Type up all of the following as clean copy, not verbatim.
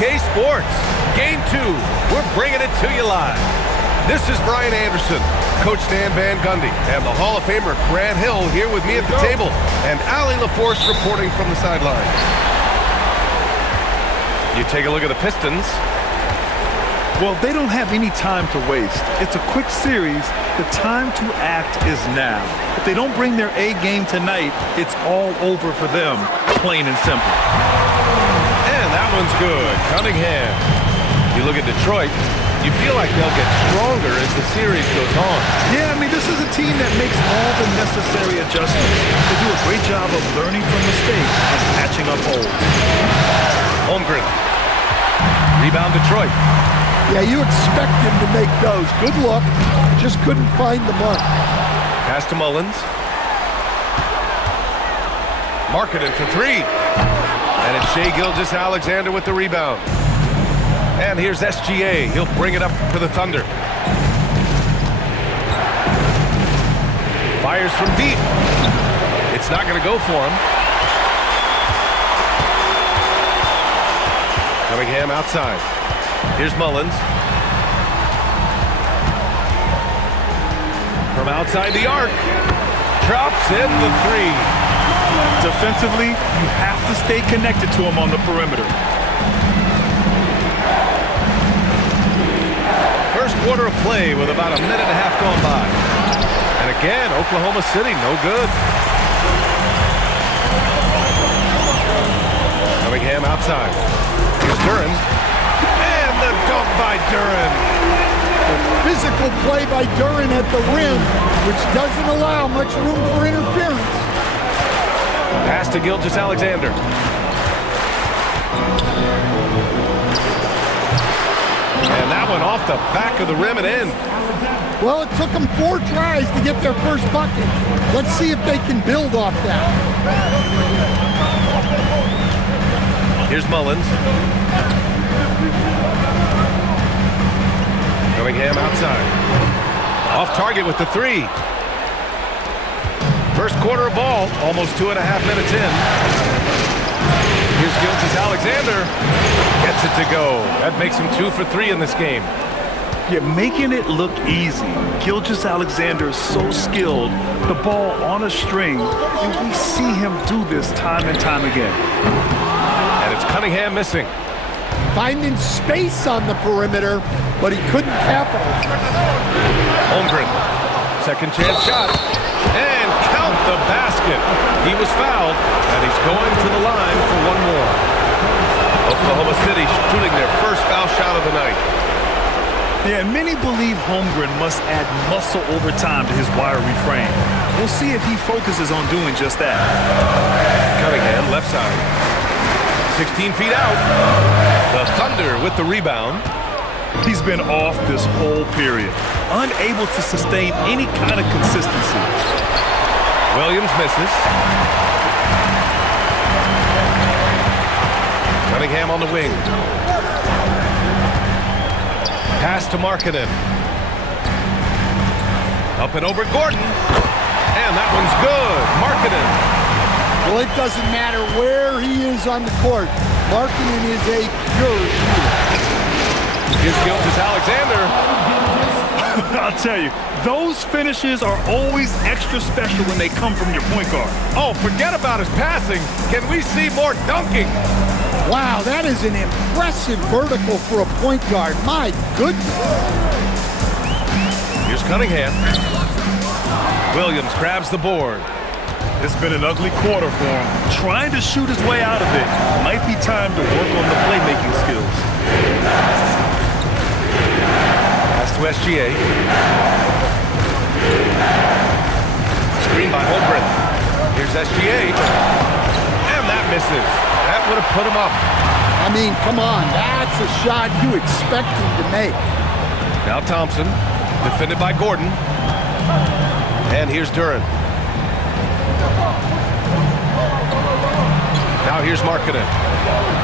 OK Sports. Game 2. We're bringing it to you live. This is Brian Anderson, Coach Dan Van Gundy, and the Hall of Famer Grant Hill here with me at the table, and Allie LaForce reporting from the sidelines. You take a look at the Pistons. Well, they don't have any time to waste. It's a quick series. The time to act is now. If they don't bring their A game tonight, it's all over for them, plain and simple. And that one's good. Cunningham. You look at Detroit, you feel like they'll get stronger as the series goes on. Yeah, I mean, this is a team that makes all the necessary adjustments. They do a great job of learning from mistakes and patching up holes. Holmgren. Rebound Detroit. Yeah, you expect him to make those. Good luck. Just couldn't find the mark. Pass to Mullins. Marketing for three. And it's Shai Gilgeous-Alexander with the rebound. And here's SGA. He'll bring it up for the Thunder. Fires from deep. It's not going to go for him. Cunningham outside. Here's Mullins. From outside the arc. Drops in the three. Defensively, you have to stay connected to him on the perimeter. First quarter of play with about a minute and a half gone by. And again, Oklahoma City, no good. Cunningham outside. Here's Duren. And the dunk by Duren. A physical play by Duren at the rim, which doesn't allow much room for interference. Pass to Gilgeous-Alexander. And that one off the back of the rim and in. Well, it took them 4 tries to get their first bucket. Let's see if they can build off that. Here's Mullins. Cunningham outside. Off target with the three. First quarter of ball, almost 2.5 minutes in. Here's Gilgeous-Alexander. Gets it to go. That makes him 2 for 3 in this game. Yeah, making it look easy. Gilgeous-Alexander is so skilled. The ball on a string, and we see him do this time and time again. And it's Cunningham missing. Finding space on the perimeter, but he couldn't capitalize. Holmgren, second chance shot, and count the basket. He was fouled, and he's going to the line for one more. Oklahoma City shooting their first foul shot of the night. Yeah, and many believe Holmgren must add muscle over time to his wiry frame. We'll see if he focuses on doing just that. Cunningham, left side. 16 feet out. The Thunder with the rebound. He's been off this whole period, unable to sustain any kind of consistency. Williams misses. Cunningham on the wing. Pass to Markkanen. Up and over Gordon. And that one's good. Markkanen. Well, it doesn't matter where he is on the court. Markkanen is a pure shooter. Here's Gilgeous-Alexander. I'll tell you, those finishes are always extra special when they come from your point guard. Oh, forget about his passing. Can we see more dunking? Wow, that is an impressive vertical for a point guard. My goodness. Here's Cunningham. Williams grabs the board. It's been an ugly quarter for him. Trying to shoot his way out of it. Might be time to work on the playmaking skills. Pass to SGA. Screen by Holmgren. Here's SGA. And that misses. That would have put him up. I mean, come on. That's a shot you expect him to make. Now Thompson. Defended by Gordon. And here's Duren. Now here's Markkanen.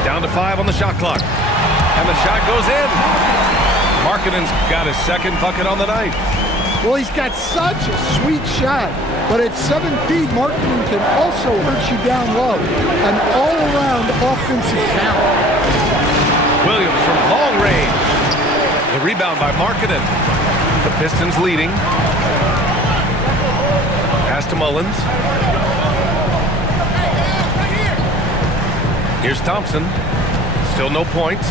Down to 5 on the shot clock. And the shot goes in. Markkanen's got his second bucket on the night. Well, he's got such a sweet shot, but at 7 feet, Markkanen can also hurt you down low. An all-around offensive talent. Williams from long range. The rebound by Markkanen. The Pistons leading. Pass to Mullins. Here's Thompson. Still no points.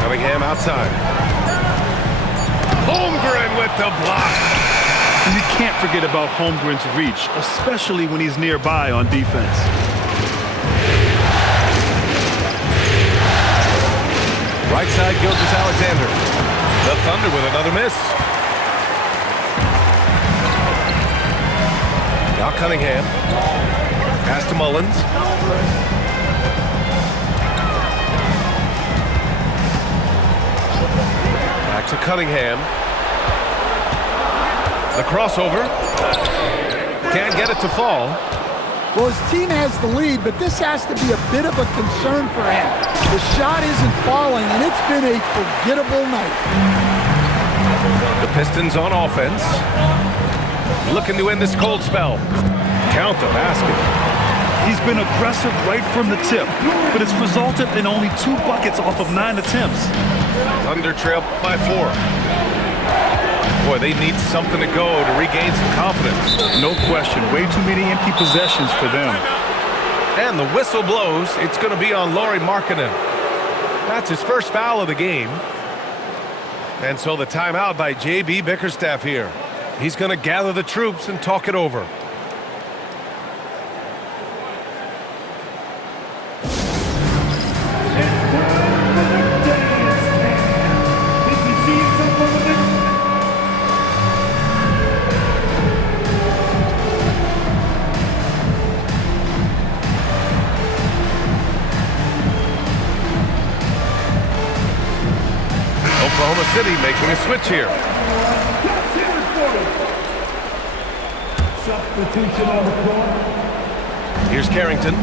Cunningham outside. Holmgren with the block. And you can't forget about Holmgren's reach, especially when he's nearby on defense. Right side, Gilgeous-Alexander. The Thunder with another miss. Now Cunningham. Pass to Mullins. Back to Cunningham. The crossover. Can't get it to fall. Well, his team has the lead, but this has to be a bit of a concern for him. The shot isn't falling, and it's been a forgettable night. The Pistons on offense. Looking to end this cold spell. Count the basket. He's been aggressive right from the tip, but it's resulted in only 2 buckets off of 9 attempts. Thunder trail by 4. Boy, they need something to go to regain some confidence. No question. Way too many empty possessions for them. And the whistle blows. It's going to be on Lauri Markkanen. That's his first foul of the game. And so the timeout by J.B. Bickerstaff here. He's going to gather the troops and talk it over. Oklahoma City making a switch here. Substitution on the floor. Here's Carrington.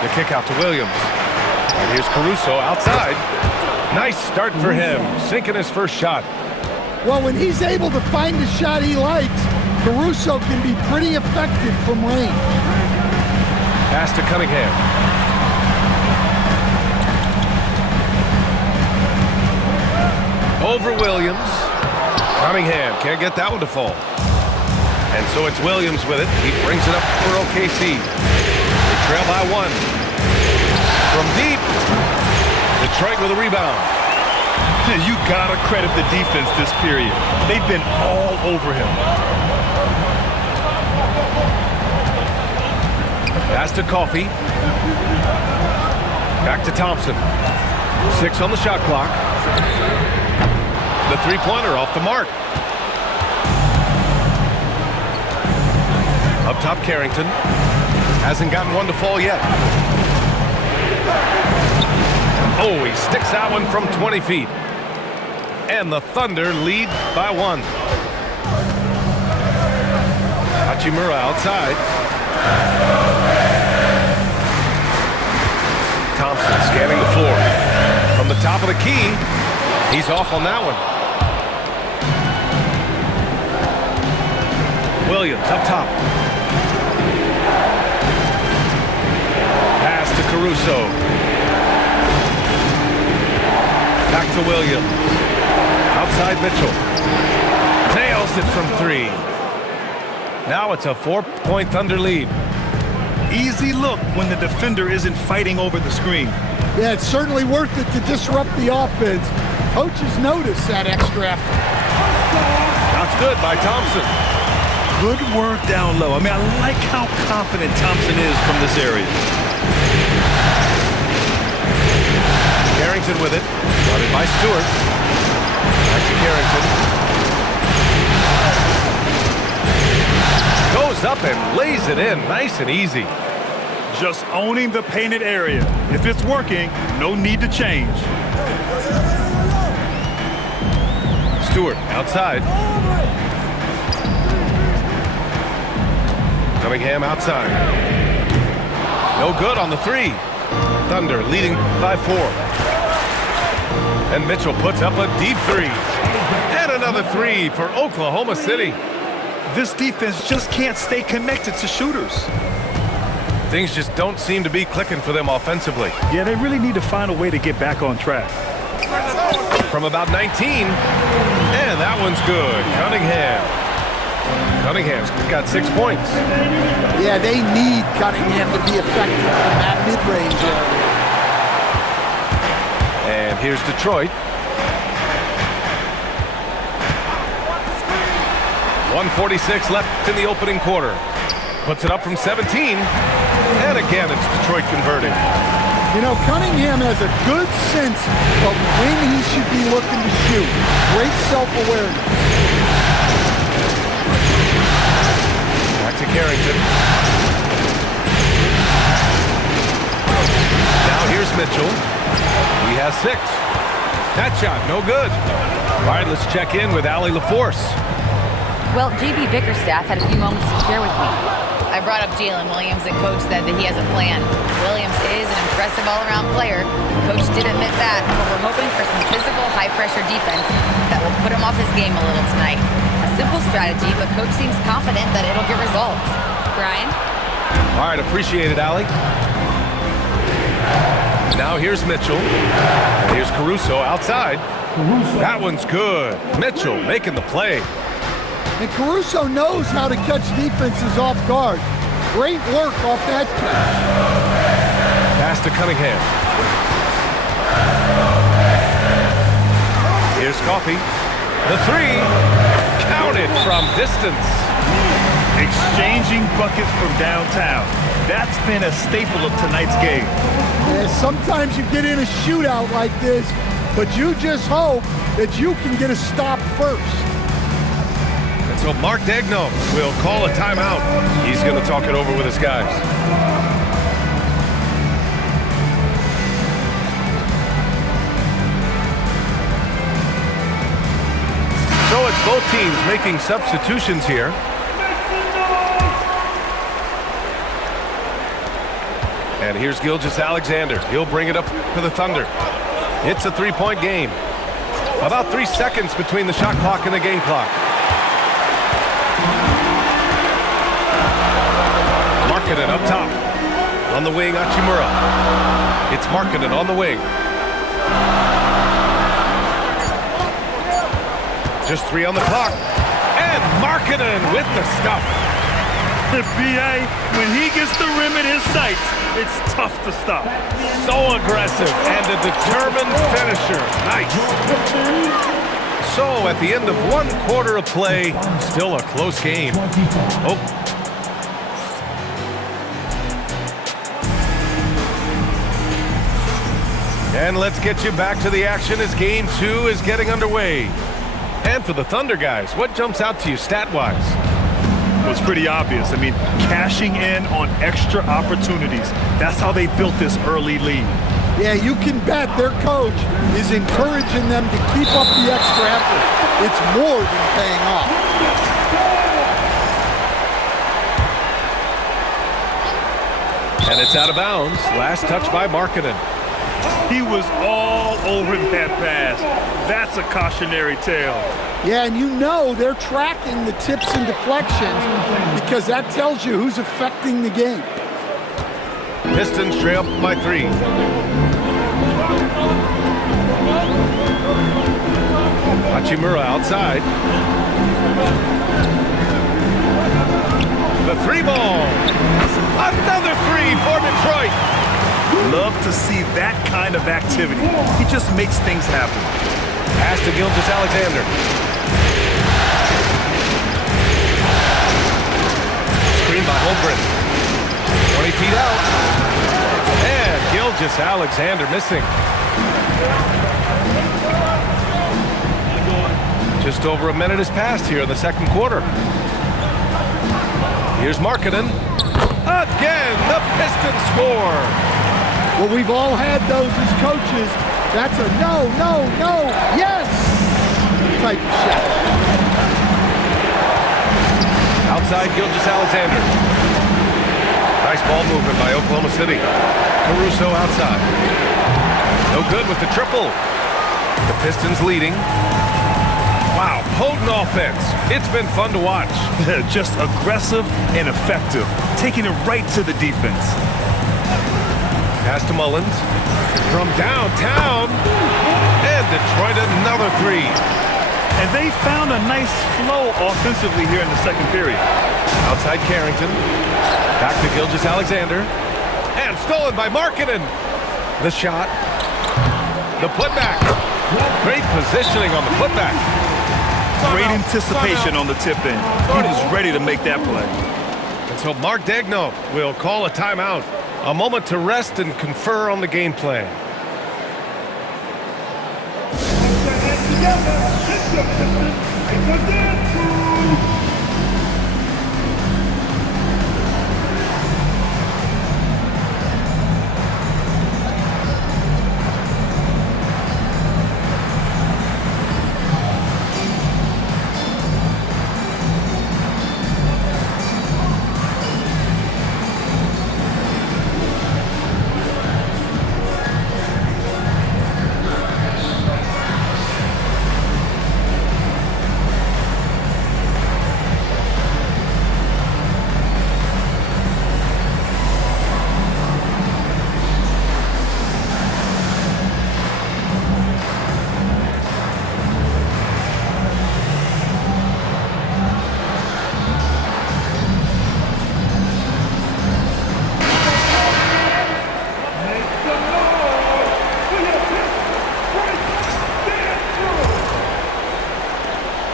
The kick out to Williams. And here's Caruso outside. Nice start for him, sinking his first shot. Well, when he's able to find the shot he likes, Caruso can be pretty effective from range. Pass to Cunningham. Over Williams. Cunningham can't get that one to fall. And so it's Williams with it. He brings it up for OKC. They trail by 1. From deep. Detroit with a rebound. You gotta credit the defense this period. They've been all over him. Pass to Coffey. Back to Thompson. 6 on the shot clock. The three-pointer off the mark. Up top, Carrington. Hasn't gotten one to fall yet. Oh, he sticks that one from 20 feet. And the Thunder lead by 1. Hachimura outside. Thompson scanning the floor. From the top of the key, he's off on that one. Williams up top. Pass to Caruso. Back to Williams. Outside Mitchell. Nails it from 3. Now it's a 4-point Thunder lead. Easy look when the defender isn't fighting over the screen. Yeah, it's certainly worth it to disrupt the offense. Coaches notice that extra effort. That's good by Thompson. Good work down low. I mean, I like how confident Thompson is from this area. Carrington with it. Guarded by Stewart. Back to Carrington. Goes up and lays it in. Nice and easy. Just owning the painted area. If it's working, no need to change. Stewart outside. Cunningham outside. No good on the 3. Thunder leading by 4. And Mitchell puts up a deep 3. And And another three for Oklahoma City. This defense just can't stay connected to shooters. Things just don't seem to be clicking for them offensively. Yeah, they really need to find a way to get back on track. From about 19, and that one's good. Cunningham's got 6 points. Yeah, they need Cunningham to be effective from that mid-range area. And here's Detroit. 1:46 left in the opening quarter. Puts it up from 17. And again, it's Detroit converting. You know, Cunningham has a good sense of when he should be looking to shoot. Great self-awareness. Back to Carrington. Now here's Mitchell. He has 6. That shot, no good. All right, let's check in with Allie LaForce. Well, JB Bickerstaff had a few moments to share with me. I brought up Jalen Williams, and Coach said that he has a plan. Williams is an impressive all-around player. Coach did admit that, but we're hoping for some physical, high-pressure defense that will put him off his game a little tonight. A simple strategy, but Coach seems confident that it'll get results. Brian? All right, appreciate it, Allie. Now here's Mitchell. Here's Caruso outside. That one's good. Mitchell making the play. And Caruso knows how to catch defenses off guard. Great work off that catch. Pass to Cunningham. Here's Coffey. The three. Counted from distance. Exchanging buckets from downtown. That's been a staple of tonight's game. Yeah, sometimes you get in a shootout like this, but you just hope that you can get a stop first. And so Mark Degno will call a timeout. He's going to talk it over with his guys. So it's both teams making substitutions here. And here's Gilgeous-Alexander. He'll bring it up to the Thunder. It's a three-point game. About 3 seconds between the shot clock and the game clock. Markkanen up top. On the wing, Hachimura. It's Markkanen on the wing. Just 3 on the clock. And Markkanen with the stuff. The BA, when he gets the rim in his sights, it's tough to stop. So aggressive and a determined finisher. Nice. So at the end of 1 quarter of play, still a close game. Oh. And let's get you back to the action as game 2 is getting underway. And for the Thunder guys, what jumps out to you stat-wise? It was pretty obvious. I mean, cashing in on extra opportunities. That's how they built this early lead. Yeah, you can bet their coach is encouraging them to keep up the extra effort. It's more than paying off. And it's out of bounds. Last touch by Markkanen. He was all over that pass. That's a cautionary tale. Yeah, and you know they're tracking the tips and deflections because that tells you who's affecting the game. Pistons trail by 3. Hachimura outside. The 3 ball. Another 3 for Detroit. Love to see that kind of activity. He just makes things happen. Pass to Gilgeous-Alexander. Screen by Holmgren. 20 feet out. And Gilgeous-Alexander missing. Just over a minute has passed here in the second quarter. Here's Markkanen. Again, the Pistons score. Well, we've all had those as coaches. That's a no, no, no, yes type of shot. Outside Gilgeous-Alexander. Nice ball movement by Oklahoma City. Caruso outside. No good with the triple. The Pistons leading. Wow, potent offense. It's been fun to watch. Just aggressive and effective, taking it right to the defense. Pass to Mullins from downtown, and Detroit another three. And they found a nice flow offensively here in the second period. Outside Carrington, back to Gilgeous-Alexander, and stolen by Markkanen. The shot, the putback. Great positioning on the putback. Great anticipation on the tip in. He was ready to make that play. And so Mark Daigneault will call a timeout. A moment to rest and confer on the game plan.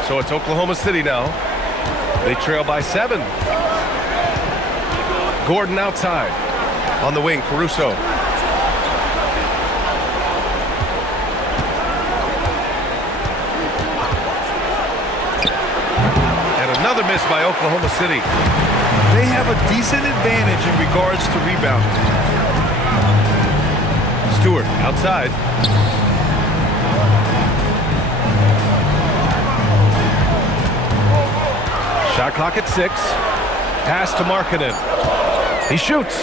So it's Oklahoma City now. They trail by 7. Gordon outside. On the wing, Caruso. And another miss by Oklahoma City. They have a decent advantage in regards to rebounding. Stewart outside. Shot clock at 6. Pass to Markkanen. He shoots.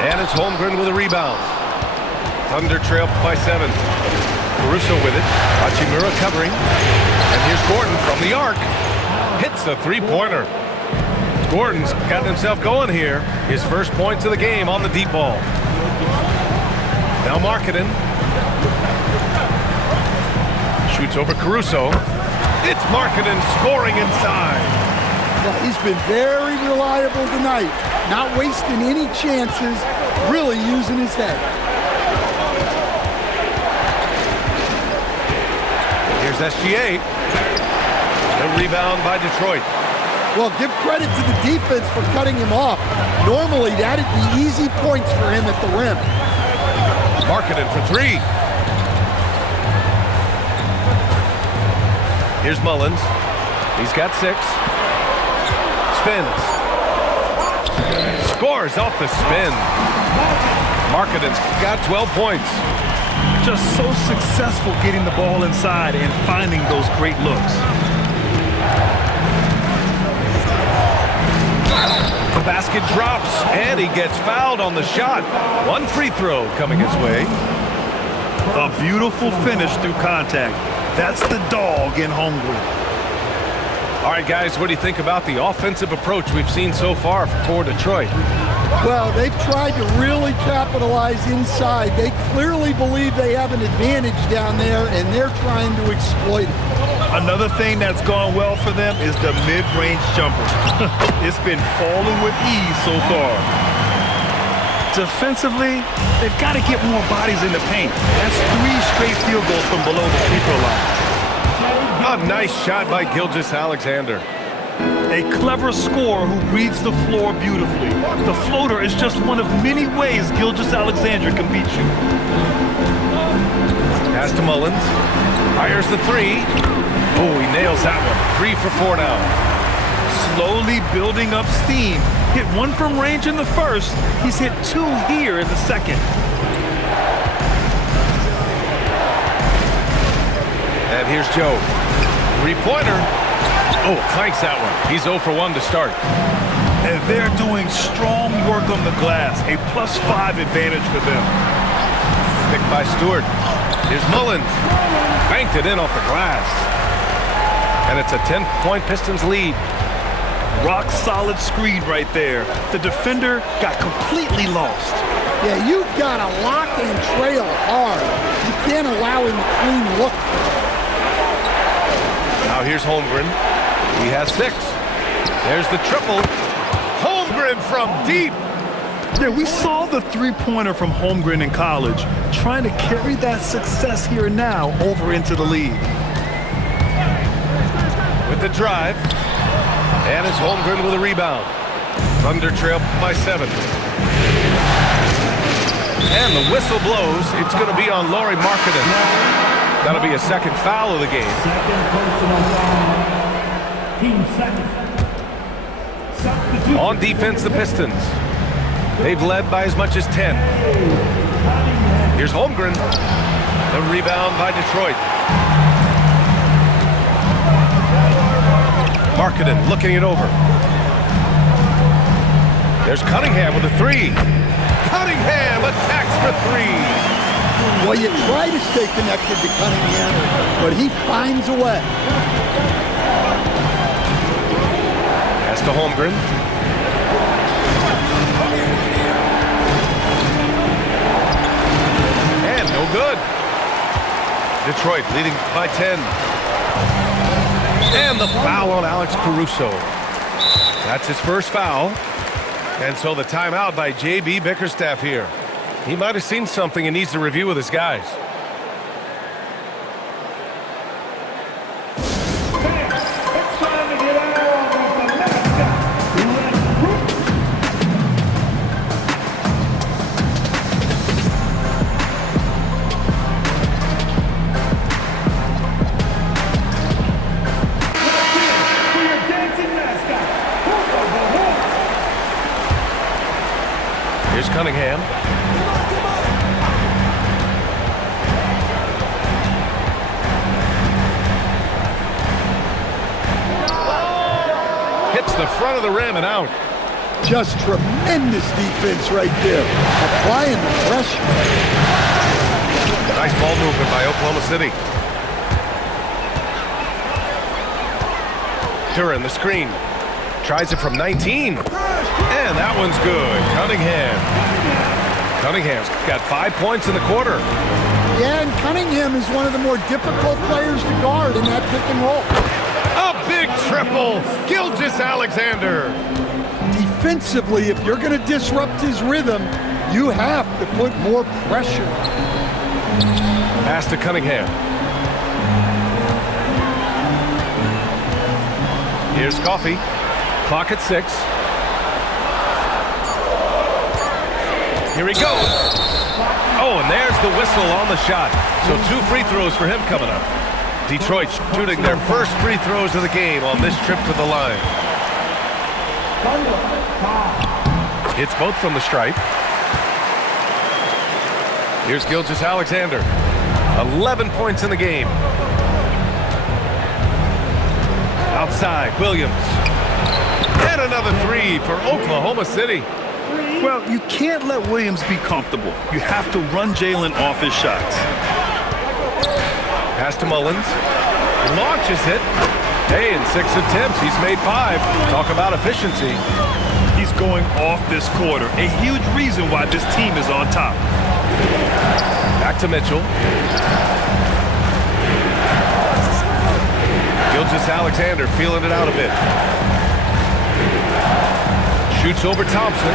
And it's Holmgren with a rebound. Thunder trail by 7. Caruso with it. Hachimura covering. And here's Gordon from the arc. Hits a three-pointer. Gordon's got himself going here. His first points of the game on the deep ball. Now Markkanen. Shoots over Caruso. It's Markkanen scoring inside. Well, he's been very reliable tonight. Not wasting any chances, really using his head. Here's SGA. The rebound by Detroit. Well, give credit to the defense for cutting him off. Normally, that'd be easy points for him at the rim. Markkanen for 3. Here's Mullins. He's got 6. Spins. Scores off the spin. Markkanen's got 12 points. Just so successful getting the ball inside and finding those great looks. The basket drops, and he gets fouled on the shot. One free throw coming his way. A beautiful finish through contact. That's the dog in Holmgren. All right, guys, what do you think about the offensive approach we've seen so far for Detroit? Well, they've tried to really capitalize inside. They clearly believe they have an advantage down there, and they're trying to exploit it. Another thing that's gone well for them is the mid-range jumper. It's been falling with ease so far. Defensively, they've got to get more bodies in the paint. That's 3 straight field goals from below the free throw line. A nice shot by Gilgeous-Alexander. A clever scorer who reads the floor beautifully. The floater is just one of many ways Gilgeous-Alexander can beat you. Pass to Mullins. Fires the 3. Oh, he nails that one. 3 for 4 now. Slowly building up steam. Hit 1 from range in the first. He's hit 2 here in the second. And here's Joe. 3-pointer. Oh, clanks that one. He's 0 for 1 to start. And they're doing strong work on the glass. A +5 advantage for them. Picked by Stewart. Here's Mullins. Banked it in off the glass. And it's a 10-point Pistons lead. Rock solid screen right there. The defender got completely lost. Yeah, you've got to lock and trail hard. You can't allow him a clean look. Now here's Holmgren. He has 6. There's the triple. Holmgren from deep. Yeah, we saw the three-pointer from Holmgren in college, trying to carry that success here now over into the league. With the drive. And it's Holmgren with a rebound. Thunder trail by 7. And the whistle blows. It's going to be on Lauri Markkanen. That'll be a second foul of the game. Second personal foul. Team second. Substitution. On defense, the Pistons. They've led by as much as 10. Here's Holmgren. The rebound by Detroit. Markkanen looking it over. There's Cunningham with a 3. Cunningham attacks for 3. Well, you try to stay connected to Cunningham, but he finds a way. Pass to Holmgren. And no good. Detroit leading by 10. And the foul on Alex Caruso. That's his first foul. And so the timeout by J.B. Bickerstaff here. He might have seen something and needs to review with his guys. It's time to get out with the mascot. For your dancing mascot. Here's Cunningham. Hits the front of the rim and out. Just tremendous defense right there. Applying the pressure. Nice ball movement by Oklahoma City. Duran, the screen. Tries it from 19. And that one's good. Cunningham's got 5 points in the quarter. Yeah, and Cunningham is one of the more difficult players to guard in that pick and roll. A big triple. Gilgeous-Alexander. Defensively, if you're going to disrupt his rhythm, you have to put more pressure on him. Pass to Cunningham. Here's Coffey. Clock at 6. Here he goes. Oh, and there's the whistle on the shot. So 2 free throws for him coming up. Detroit shooting their first free throws of the game on this trip to the line. It's both from the stripe. Here's Gilgeous-Alexander. 11 points in the game. Outside, Williams. And another 3 for Oklahoma City. Well, you can't let Williams be comfortable. You have to run Jalen off his shots. Pass to Mullins. Launches it. Hey, in 6 attempts, he's made 5. Talk about efficiency. He's going off this quarter. A huge reason why this team is on top. Back to Mitchell. Gilgeous-Alexander feeling it out a bit. Shoots over Thompson.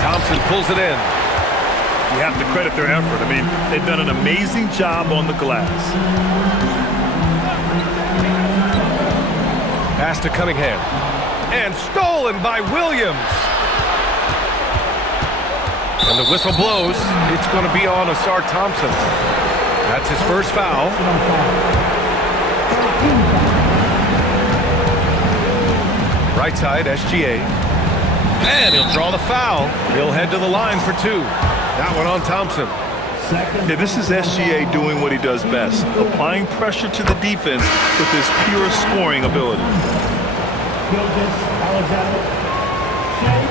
Thompson pulls it in. You have to credit their effort. I mean, they've done an amazing job on the glass. Pass to Cunningham. And stolen by Williams. And the whistle blows. It's going to be on Asar Thompson. That's his first foul. Right side, SGA. And he'll draw the foul. He'll head to the line for 2. That one on Thompson. Yeah, this is SGA doing what he does best, applying pressure to the defense with his pure scoring ability.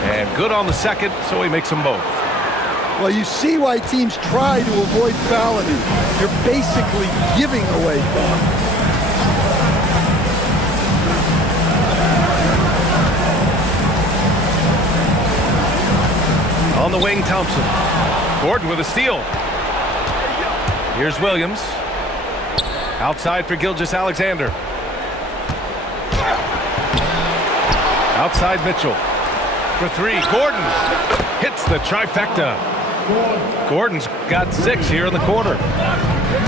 And good on the second, so he makes them both. Well, you see why teams try to avoid fouling him. You're basically giving away fouls. On the wing, Thompson. Gordon with a steal. Here's Williams. Outside for Gilgeous-Alexander. Outside Mitchell. For three, Gordon hits the trifecta. Gordon's got 6 here in the quarter.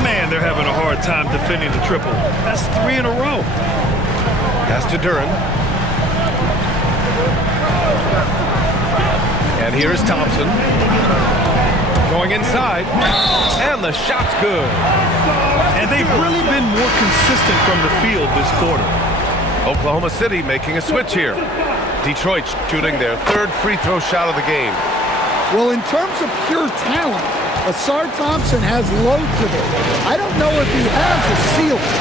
Man, they're having a hard time defending the triple. That's 3 in a row. Pass to Duren. And here's Thompson. Going inside. And the shot's good. And they've really been more consistent from the field this quarter. Oklahoma City making a switch here. Detroit shooting their 3rd free throw shot of the game. Well, in terms of pure talent, Asar Thompson has loads of it. I don't know if he has a ceiling.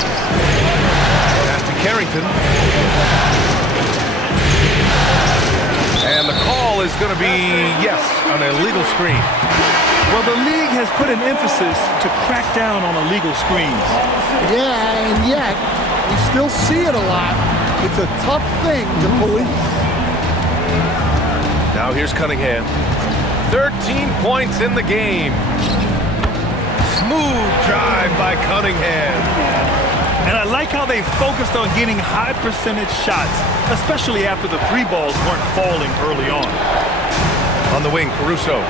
Pass to Carrington. And the call is going to be, yes, an illegal screen. Well, the league has put an emphasis to crack down on illegal screens. Yeah, and yet, we still see it a lot. It's a tough thing to police. Now here's Cunningham. 13 points in the game. Smooth drive by Cunningham. And I like how they focused on getting high percentage shots, especially after the 3 balls weren't falling early on. On the wing, Caruso.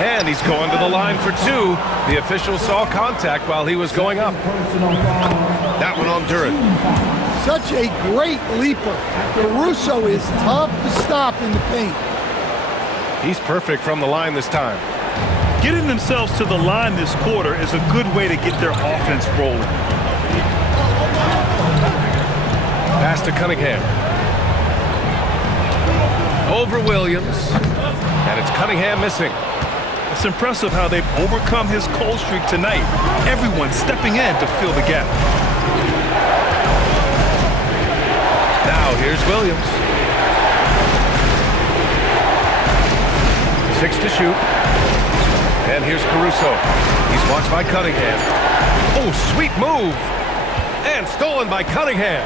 And he's going to the line for 2. The official saw contact while he was going up. That one on Duren. Such a great leaper. Caruso is tough to stop in the paint. He's perfect from the line this time. Getting themselves to the line this quarter is a good way to get their offense rolling. Pass to Cunningham. Over Williams. And it's Cunningham missing. It's impressive how they've overcome his cold streak tonight. Everyone stepping in to fill the gap. Now here's Williams. 6 to shoot. And here's Caruso. He's watched by Cunningham. Oh, sweet move. And stolen by Cunningham.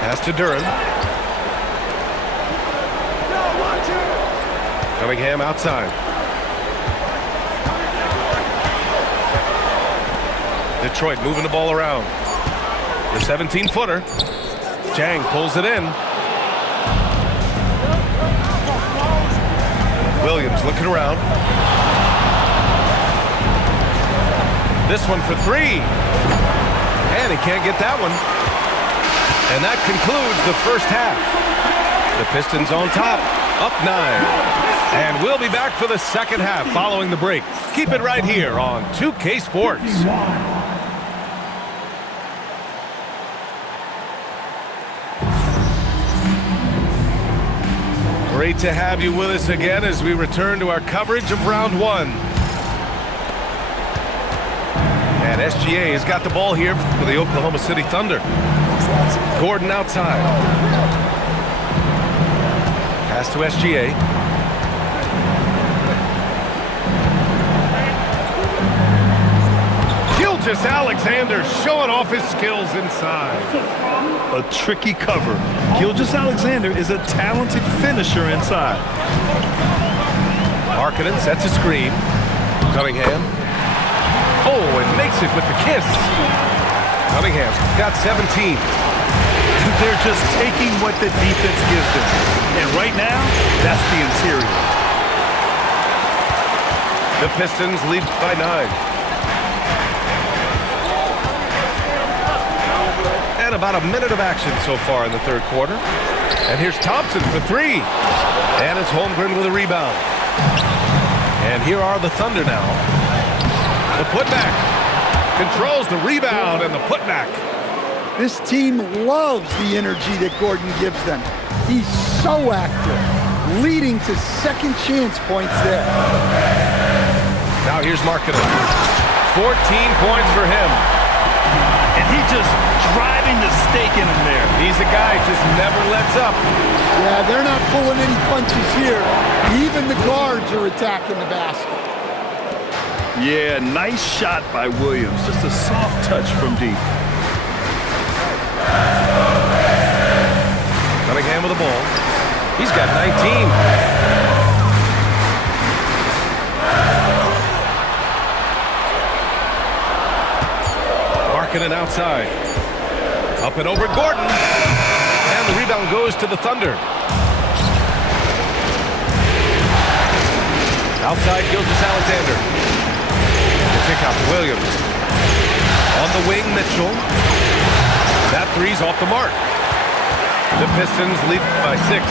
Pass to Duren. Cunningham outside. Detroit moving the ball around. The 17-footer. Jang pulls it in. Williams looking around. This one for 3. And he can't get that one. And that concludes the first half. The Pistons on top, up 9. And we'll be back for the second half following the break. Keep it right here on 2K Sports. Great to have you with us again as we return to our coverage of round 1. And SGA has got the ball here for the Oklahoma City Thunder. Gordon outside. Pass to SGA. Gilgeous-Alexander showing off his skills inside. A tricky cover. Gilgeous-Alexander is a talented finisher inside. Markkanen sets a screen. Cunningham. Oh, and makes it with the kiss. Cunningham's got 17. They're just taking what the defense gives them. And right now, that's the interior. The Pistons lead by 9. And about a minute of action so far in the third quarter. And here's Thompson for 3. And it's Holmgren with a rebound. And here are the Thunder now. The putback. Controls the rebound and the putback. This team loves the energy that Gordon gives them. He's so active, leading to second chance points there. Now here's Markkanen. 14 points for him. And he just driving the stake in him there. He's a guy who just never lets up. Yeah, they're not pulling any punches here. Even the guards are attacking the basket. Yeah, nice shot by Williams. Just a soft touch from deep. Cunningham with the ball. He's got 19. Markkanen outside. Up and over Gordon. And the rebound goes to the Thunder. Outside Gilgeous-Alexander. The kick out to Williams. On the wing, Mitchell. That three's off the mark. The Pistons lead by 6.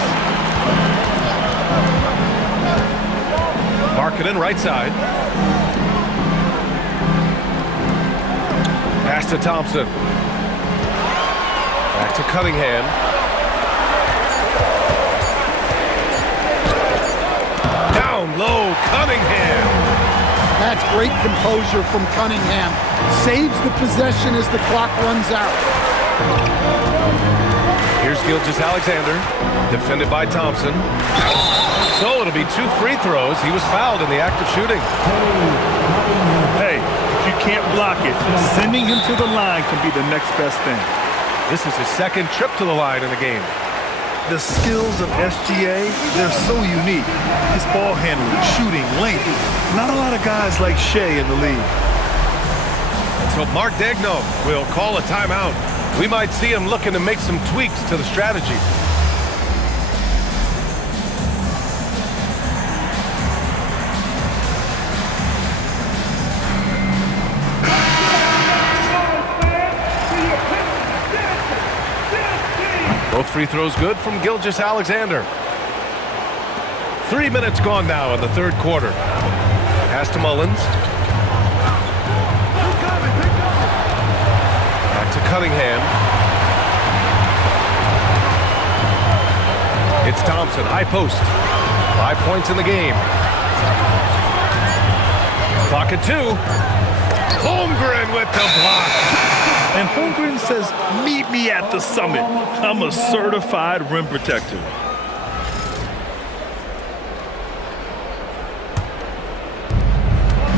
Markkanen right side. Pass to Thompson. Back to Cunningham. Down low, Cunningham. That's great composure from Cunningham. Saves the possession as the clock runs out. Here's Gilgeous-Alexander, defended by Thompson. So it'll be 2 free throws. He was fouled in the act of shooting. Hey, if you can't block it, sending him to the line can be the next best thing. This is his second trip to the line in the game. The skills of SGA, they're so unique. His ball handling, shooting, length. Not a lot of guys like Shea in the league. So Mark Daigneault will call a timeout. We might see him looking to make some tweaks to the strategy. Both free throws good from Gilgeous-Alexander. 3 minutes gone now in the third quarter. Pass to Mullins. Back to Cunningham. It's Thompson, high post. 5 points in the game. Clock at 2. Holmgren with the block. And Holmgren says, meet me at the summit. I'm a certified rim protector.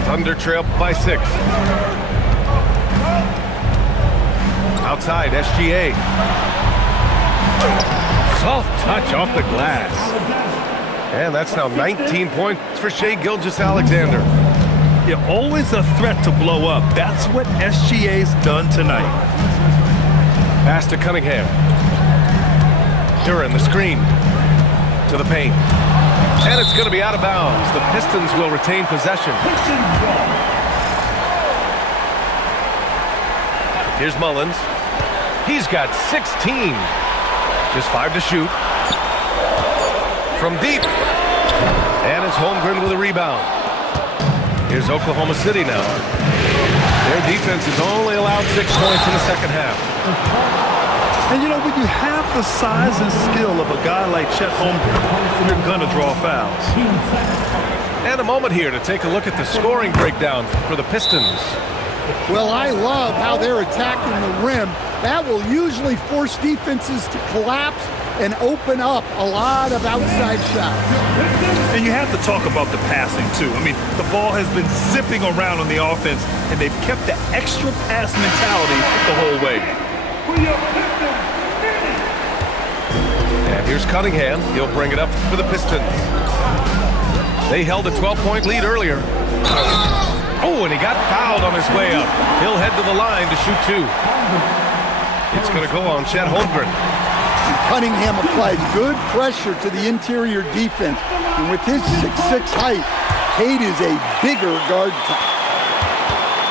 Thunder trail by 6. Outside, SGA. Soft touch off the glass. And that's now 19 points for Shai Gilgeous-Alexander. You're always a threat to blow up. That's what SGA's done tonight. Pass to Cunningham. Duran, the screen. To the paint. And it's going to be out of bounds. The Pistons will retain possession. Here's Mullins. He's got 16. Just 5 to shoot. From deep. And it's Holmgren with a rebound. Here's Oklahoma City now. Their defense has only allowed 6 points in the second half. And you know, when you have the size and skill of a guy like Chet Holmgren, you're gonna draw fouls. And a moment here to take a look at the scoring breakdown for the Pistons. Well, I love how they're attacking the rim. That will usually force defenses to collapse and open up a lot of outside shots. And you have to talk about the passing, too. I mean, the ball has been zipping around on the offense, and they've kept the extra pass mentality the whole way. And here's Cunningham. He'll bring it up for the Pistons. They held a 12-point lead earlier. Oh, and he got fouled on his way up. He'll head to the line to shoot 2. It's going to go on Chet Holmgren. Cunningham applied good pressure to the interior defense. And with his 6'6" height, Cade is a bigger guard type.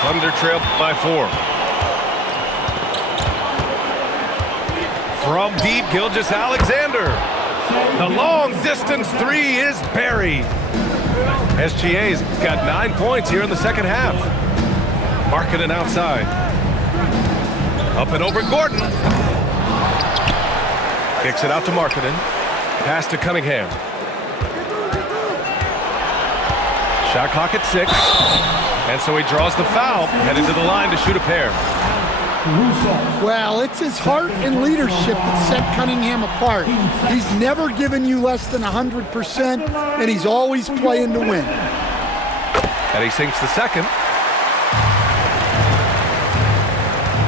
Thunder trail by 4. From deep, Gilgeous-Alexander. The long-distance 3 is buried. SGA's got 9 points here in the second half. Markkanen outside. Up and over Gordon. Kicks it out to Markkanen. Pass to Cunningham. Shot clock at 6. And so he draws the foul, headed to the line to shoot a pair. Well, it's his heart and leadership that set Cunningham apart. He's never given you less than 100%, and he's always playing to win. And he sinks the second.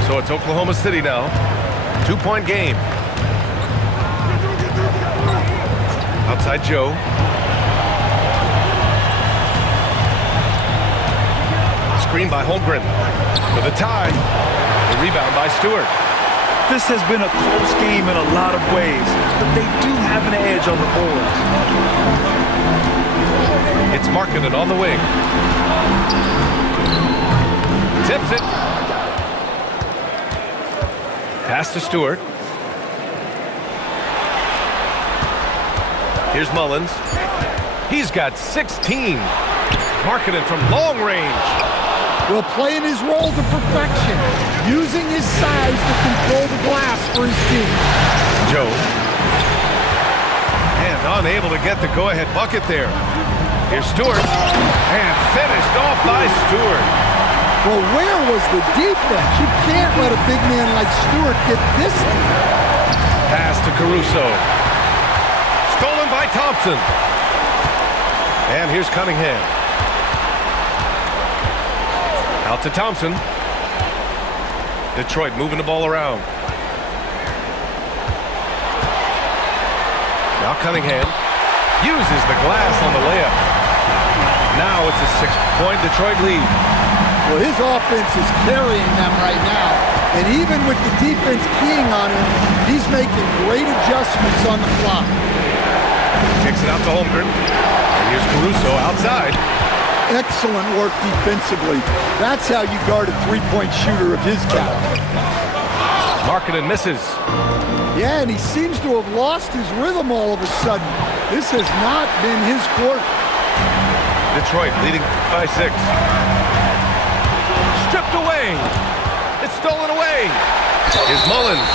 So it's Oklahoma City now. 2-point game. Outside Joe. Screen by Holmgren. For the tie. The rebound by Stewart. This has been a close game in a lot of ways, but they do have an edge on the boards. It's Markkanen on the wing. Tips it. Pass to Stewart. Here's Mullins. He's got 16. Markkanen from long range. Will playing his role to perfection, using his size to control the glass for his team. Joe. And unable to get the go-ahead bucket there. Here's Stewart. And finished off by Stewart. Well, where was the defense? You can't let a big man like Stewart get this deep. Pass to Caruso. Stolen by Thompson. And here's Cunningham. Out to Thompson. Detroit moving the ball around. Now Cunningham uses the glass on the layup. Now it's a 6-point Detroit lead. Well, his offense is carrying them right now. And even with the defense keying on him, he's making great adjustments on the fly. Kicks it out to Holmgren. And here's Caruso outside. Excellent work defensively. That's how you guard a three-point shooter of his caliber. Markkanen misses. Yeah, and he seems to have lost his rhythm all of a sudden. This has not been his quarter. Detroit leading by 6. Stripped away. It's stolen away. Here's Mullins.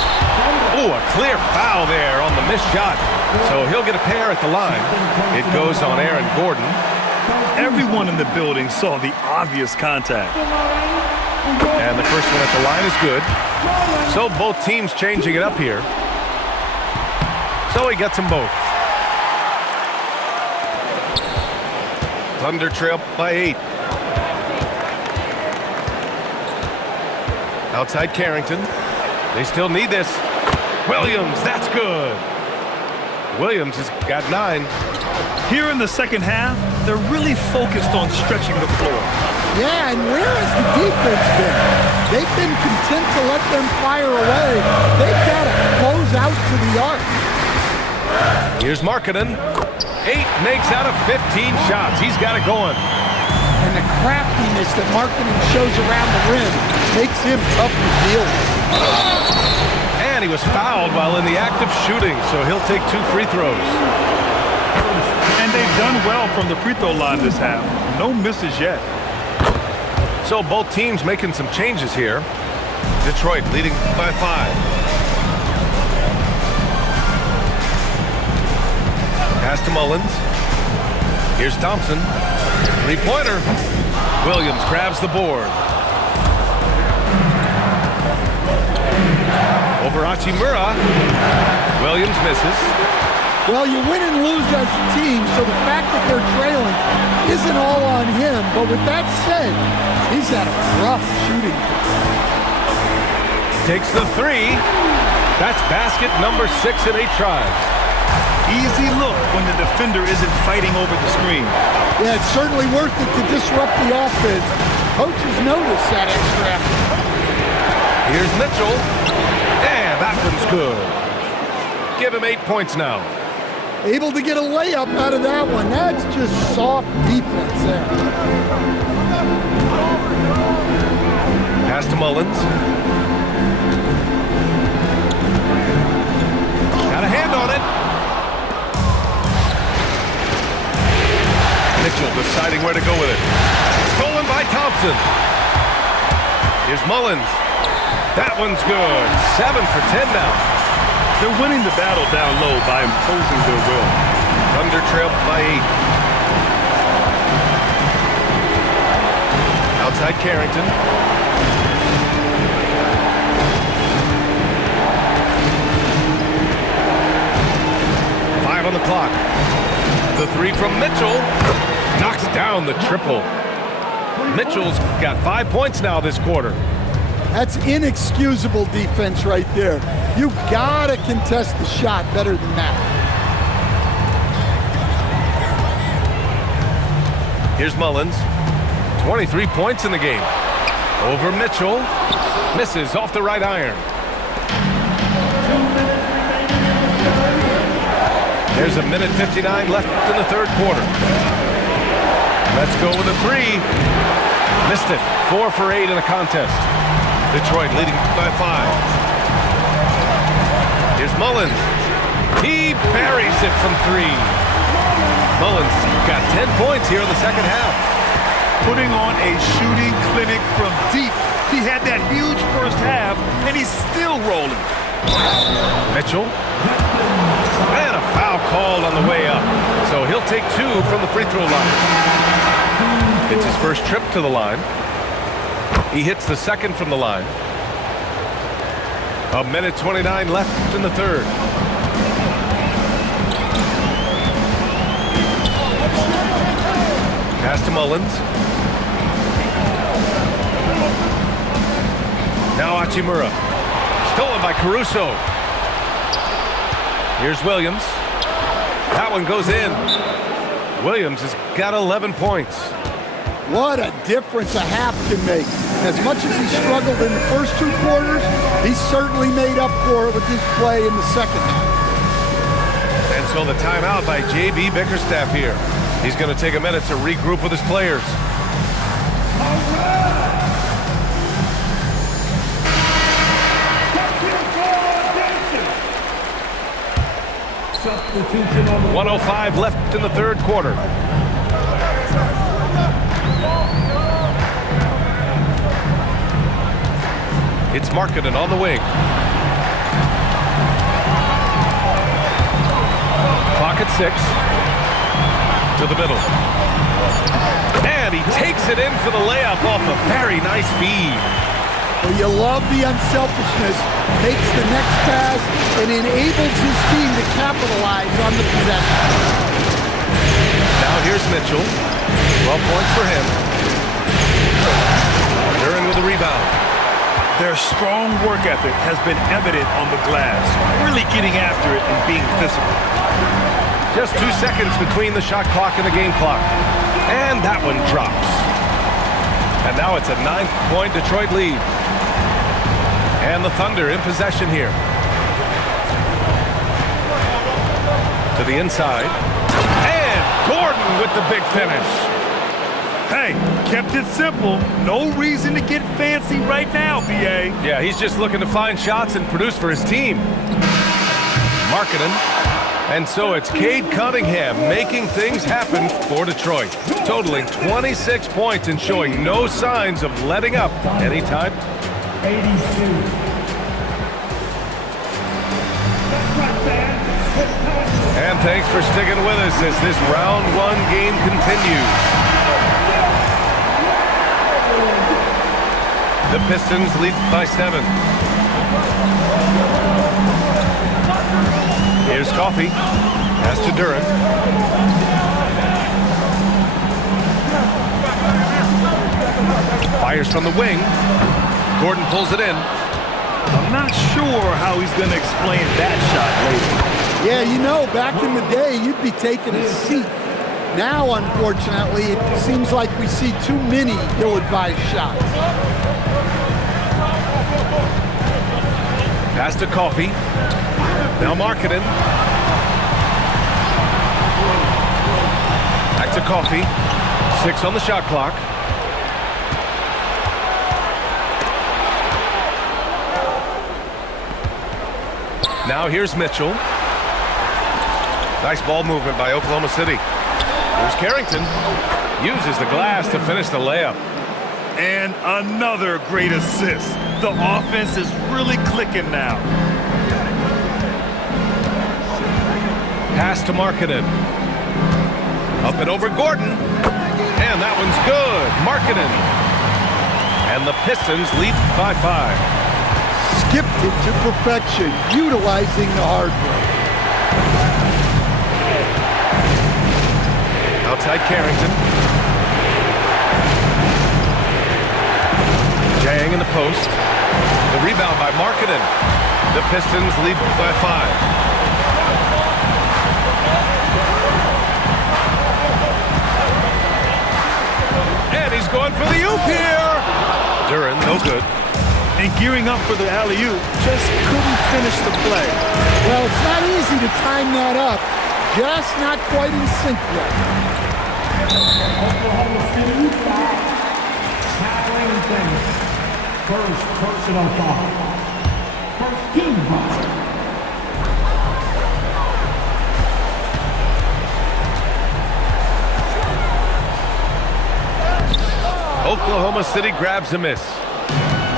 Oh, a clear foul there on the missed shot. So he'll get a pair at the line. It goes on Aaron Gordon. Everyone in the building saw the obvious contact. And the first one at the line is good. So both teams changing it up here. So he gets them both. Thunder trail by 8. Outside Carrington. They still need this. Williams, that's good. Williams has got 9. Here in the second half, they're really focused on stretching the floor. Yeah, and where has the defense been? They've been content to let them fire away. They've got to close out to the arc. Here's Markkanen. 8 makes out of 15 shots. He's got it going. And the craftiness that Markkanen shows around the rim makes him tough to deal with. And he was fouled while in the act of shooting, so he'll take 2 free throws. And they've done well from the free throw line this half. No misses yet. So both teams making some changes here. Detroit leading by 5. Pass to Mullins. Here's Thompson. 3-pointer. Williams grabs the board. Over Hachimura. Williams misses. Well, you win and lose as a team, so the fact that they're trailing isn't all on him. But with that said, he's had a rough shooting. Takes the 3. That's basket number 6 in 8 tries. Easy look when the defender isn't fighting over the screen. Yeah, it's certainly worth it to disrupt the offense. Coaches notice that extra effort. Here's Mitchell. And that one's good. Give him 8 points now. Able to get a layup out of that one. That's just soft defense there. Pass to Mullins. Got a hand on it. Mitchell deciding where to go with it. Stolen by Thompson. Here's Mullins. That one's good. 7 for 10 now. They're winning the battle down low by imposing their will. Thunder trail by 8. Outside Carrington. On the clock. The 3 from Mitchell knocks down the triple. Mitchell's got 5 points now this quarter. That's inexcusable defense right there. You gotta contest the shot better than that. Here's Mullins. 23 points in the game. Over Mitchell. Misses off the right iron. There's 1:59 left in the third quarter. Let's go with a three. Missed it. 4 for 8 in the contest. Detroit leading by 5. Here's Mullins. He buries it from 3. Mullins got 10 points here in the second half. Putting on a shooting clinic from deep. He had that huge first half, and he's still rolling. Mitchell. And a foul called on the way up. So he'll take 2 from the free throw line. It's his first trip to the line. He hits the second from the line. 1:29 left in the third. Pass to Mullins. Now Hachimura. Stolen by Caruso. Here's Williams. That one goes in. Williams has got 11 points. What a difference a half can make. As much as he struggled in the first 2 quarters, he certainly made up for it with his play in the second half. And so the timeout by J.B. Bickerstaff here. He's going to take a minute to regroup with his players. Substitution on the 1:05 left in the third quarter. It's Markkanen on the wing. Clock at 6. To the middle. And he takes it in for the layup off a very nice feed. Well, you love the unselfishness. Makes the next pass and enables his team to capitalize on the possession. Now here's Mitchell. 12 points for him. Duran with the rebound. Their strong work ethic has been evident on the glass, really getting after it and being physical. Just 2 seconds between the shot clock and the game clock. And that one drops. And now it's a 9-point Detroit lead. And the Thunder in possession here. To the inside. And Gordon with the big finish. Hey, kept it simple. No reason to get fancy right now, BA. Yeah, he's just looking to find shots and produce for his team. Markkanen. And so it's Cade Cunningham making things happen for Detroit. Totaling 26 points and showing no signs of letting up anytime. 82. And thanks for sticking with us as this round 1 game continues. The Pistons lead by 7. Here's Coffey. Pass to Duran. Fires from the wing. Gordon pulls it in. I'm not sure how he's going to explain that shot later. Yeah, you know, back in the day, you'd be taking a seat. Now, unfortunately, it seems like we see too many ill-advised shots. Pass to Coffey. Now Markkanen. Back to Coffey. 6 on the shot clock. Now here's Mitchell. Nice ball movement by Oklahoma City. Here's Carrington. Uses the glass to finish the layup. And another great assist. The offense is really clicking now. Pass to Markkanen. Up and over Gordon. And that one's good. Markkanen. And the Pistons lead by 5. Skipped it to perfection, utilizing the hard work. Outside Carrington. Jang in the post. The rebound by Markkanen. The Pistons lead by 5. And he's going for the oop here. Duran, no good. And gearing up for the alley-oop, just couldn't finish the play. Well, it's not easy to time that up. Just not quite in sync yet. Oklahoma City foul. Tackling things. First personal foul. First team foul. Oklahoma City grabs a miss.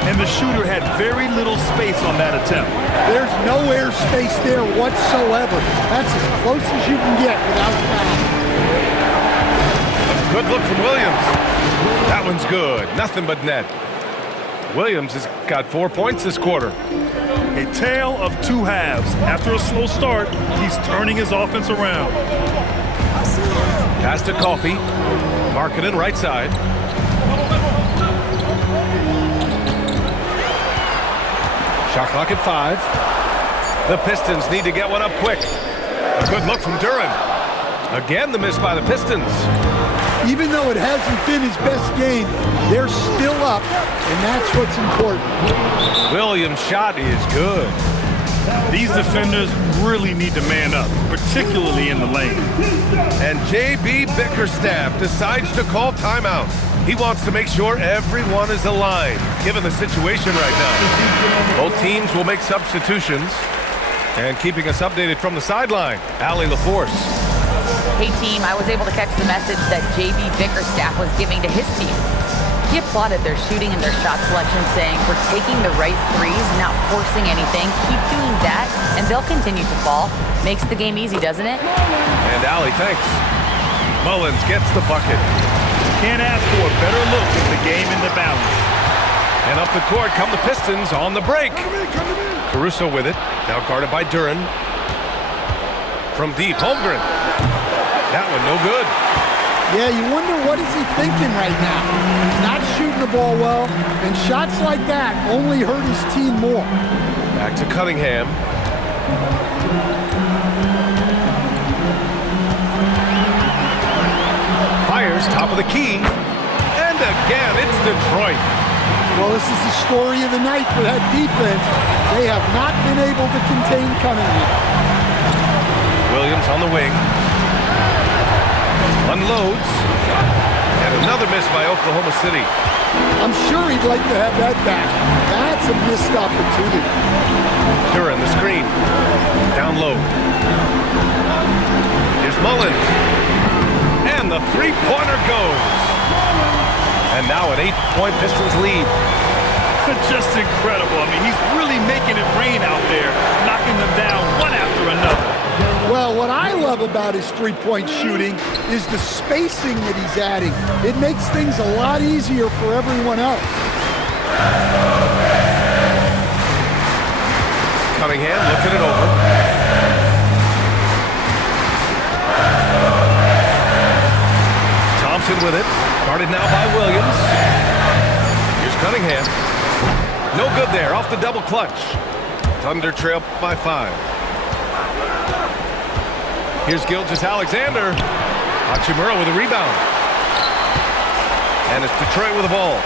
And the shooter had very little space on that attempt. There's no air space there whatsoever. That's as close as you can get without foul. A good look from Williams. That one's good. Nothing but net. Williams has got 4 points this quarter. A tale of two halves. After a slow start, he's turning his offense around. Pass to Coffey. Markkanen right side. Shot clock at 5. The Pistons need to get one up quick. A good look from Duran. Again, the miss by the Pistons. Even though it hasn't been his best game, they're still up, and that's what's important. Williams' shot is good. These defenders really need to man up, particularly in the lane. And J.B. Bickerstaff decides to call timeout. He wants to make sure everyone is aligned, given the situation right now. Both teams will make substitutions. And keeping us updated from the sideline, Allie LaForce. Hey team, I was able to catch the message that J.B. Bickerstaff was giving to his team. He applauded their shooting and their shot selection, saying, "We're taking the right threes, not forcing anything. Keep doing that, and they'll continue to fall." Makes the game easy, doesn't it? And Allie, thanks. Mullins gets the bucket. Can't ask for a better look with the game in the balance. And up the court come the Pistons on the break. Caruso with it, now guarded by Duran. From deep, Holmgren. That one no good. Yeah, you wonder what is he thinking right now. He's not shooting the ball well, and shots like that only hurt his team more. Back to Cunningham. Fires top of the key. And again, it's Detroit. Well, this is the story of the night for that defense. They have not been able to contain Cunningham. Williams on the wing. Unloads. And another miss by Oklahoma City. I'm sure he'd like to have that back. That's a missed opportunity. Duran, the screen. Down low. Here's Mullins. And the three-pointer goes. And now an 8-point Pistons lead. Just incredible. I mean, he's really making it rain out there, knocking them down one after another. Well, what I love about his three-point shooting is the spacing that he's adding. It makes things a lot easier for everyone else. Cunningham looking it over. Thompson with it. Guarded now by Williams. Here's Cunningham. No good there. Off the double clutch. Thunder trail by 5. Here's Gilgeous-Alexander. Hachimura with a rebound. And it's Detroit with the ball.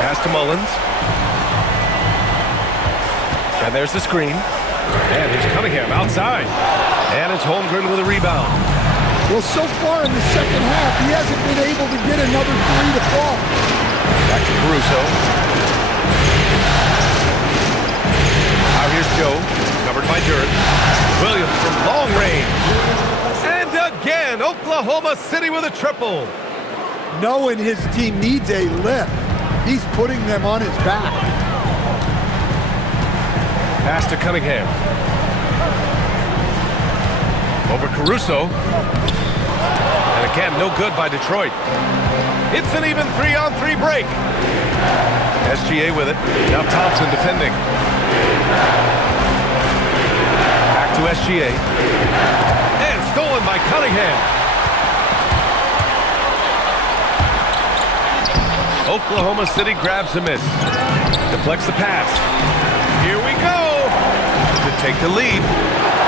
Pass to Mullins. And there's the screen. And here's Cunningham outside. And it's Holmgren with a rebound. Well, so far in the second half, he hasn't been able to get another three to fall. Back to Caruso. Now here's Joe, covered by Duran. Williams from long range. And again, Oklahoma City with a triple. Knowing his team needs a lift, he's putting them on his back. Pass to Cunningham. Over Caruso. And again, no good by Detroit. It's an even 3-on-3 break. SGA with it. Now Thompson defending. Back to SGA. And stolen by Cunningham. Oklahoma City grabs a miss. Deflects the pass. Here we go. To take the lead.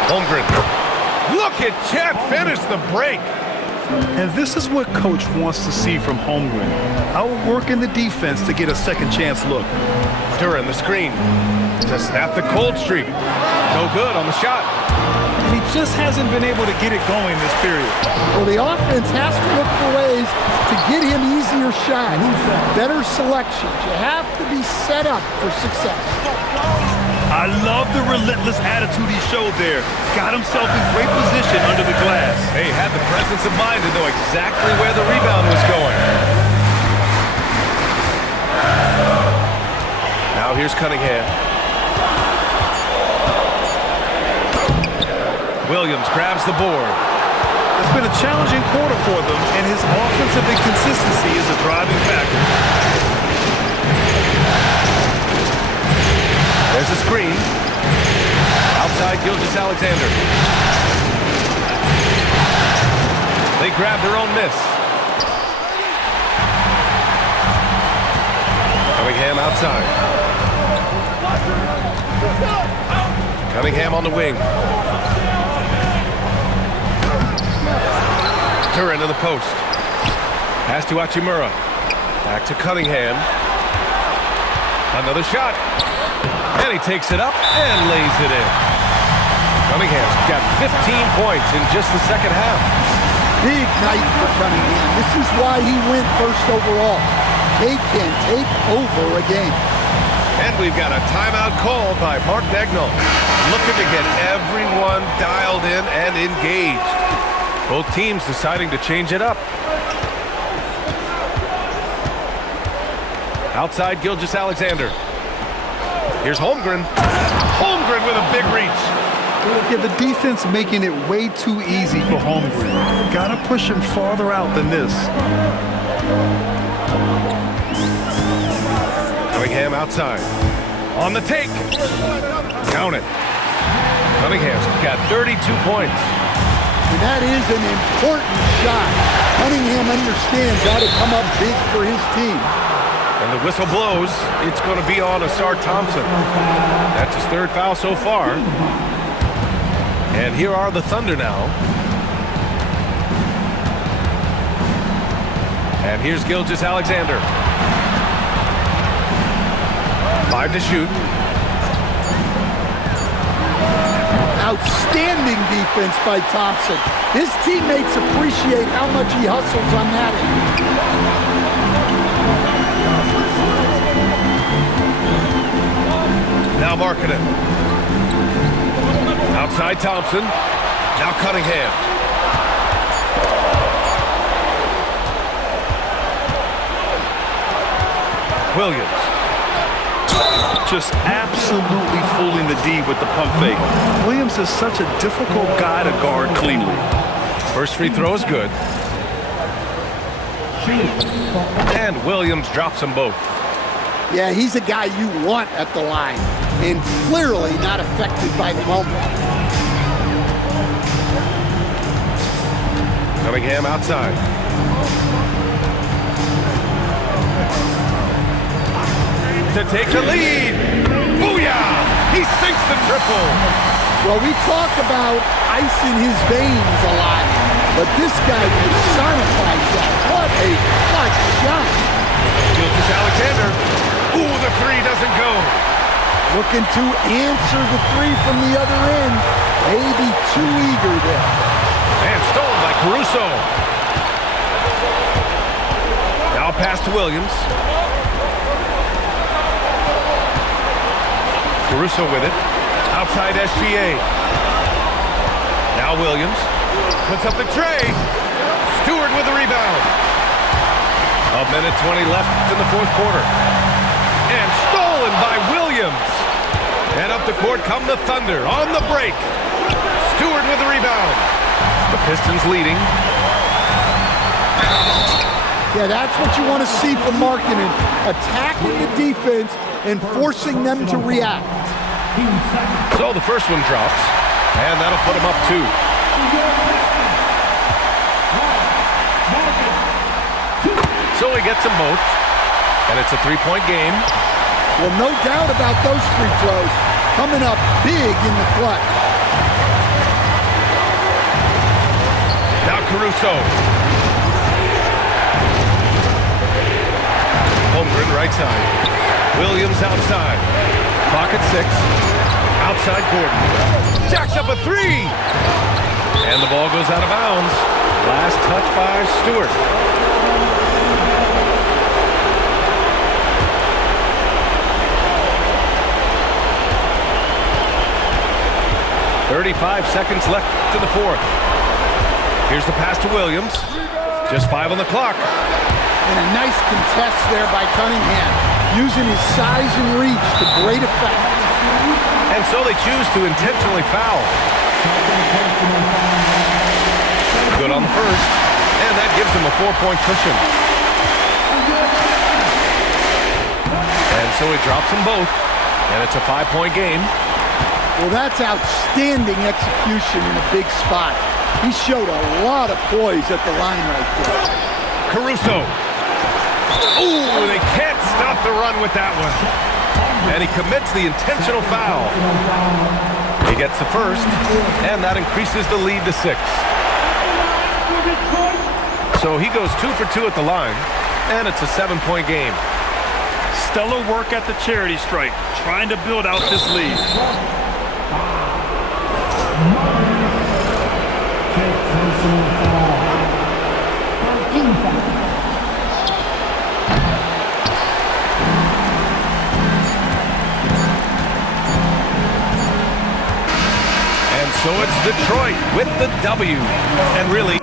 Holmgren. Look at Chet finish the break. And this is what Coach wants to see from Holmgren. Outworking the defense to get a second chance look. Duran, the screen. To snap the cold streak. No good on the shot. And he just hasn't been able to get it going this period. Well, the offense has to look for ways to get him easier shots, better selections. You have to be set up for success. I love the relentless attitude he showed there. Got himself in great position under the glass. He had the presence of mind to know exactly where the rebound was going. Now here's Cunningham. Williams grabs the board. It's been a challenging quarter for them, and his offensive inconsistency is a driving factor. There's a screen. Outside Gilgeous-Alexander. They grab their own miss. Cunningham outside. Cunningham on the wing. Duran in the post. Pass to Hachimura. Back to Cunningham. Another shot. And he takes it up and lays it in. Cunningham's got 15 points in just the second half. Big night for Cunningham. This is why he went first overall. They can take over a game. And we've got a timeout called by Mark Dagnall. Looking to get everyone dialed in and engaged. Both teams deciding to change it up. Outside Gilgeous-Alexander. Here's Holmgren. Holmgren with a big reach. Yeah, the defense making it way too easy for Holmgren. Gotta push him farther out than this. Cunningham outside. On the take. Count it. Cunningham's got 32 points. And that is an important shot. Cunningham understands how to come up big for his team. And the whistle blows. It's going to be on Asar Thompson. That's his third foul so far. And here are the Thunder now. And here's Gilgeous-Alexander. 5 to shoot. Outstanding defense by Thompson. His teammates appreciate how much he hustles on that end. Now Markkanen. Outside Thompson. Now Cunningham. Williams. Just absolutely fooling the D with the pump fake. Williams is such a difficult guy to guard cleanly. First free throw is good. And Williams drops them both. Yeah, he's a guy you want at the line, and clearly not affected by the moment. Cunningham outside. To take the lead. Booyah! He sinks the triple. Well, we talk about ice in his veins a lot, but this guy personifies that. What a clutch shot. Gilgeous-Alexander. Ooh, the three doesn't go. Looking to answer the three from the other end. Maybe too eager there. And stolen by Caruso. Now pass to Williams. Caruso with it. Outside SGA. Now Williams. Puts up the tray. Stewart with the rebound. A minute 20 left in the fourth quarter. And stolen by Williams. And up the court come the Thunder on the break. Stewart with the rebound. The Pistons leading. Yeah, that's what you want to see from Markkanen. Attacking the defense and forcing them to react. So the first one drops, and that'll put him up 2. So he gets them both, and it's a 3-point game. Well, no doubt about those free throws coming up big in the clutch. Now Caruso. right side. Williams outside. Clock at 6. Outside Gordon. Jacks up a three. And the ball goes out of bounds. Last touch by Stewart. "35 seconds left to the fourth." Here's the pass to Williams. Just 5 on the clock. And a nice contest there by Cunningham, using his size and reach to great effect. And so they choose to intentionally foul. Good on the first, and that gives them a 4-point cushion. And so he drops them both, and it's a 5-point game. Well, that's outstanding execution in a big spot. He showed a lot of poise at the line right there. Caruso. Ooh, they can't stop the run with that one. And he commits the intentional foul. He gets the first, and that increases the lead to 6. So he goes 2 for 2 at the line, and it's a 7-point game. Stellar work at the charity stripe, trying to build out this lead. And so it's Detroit with the W. And really,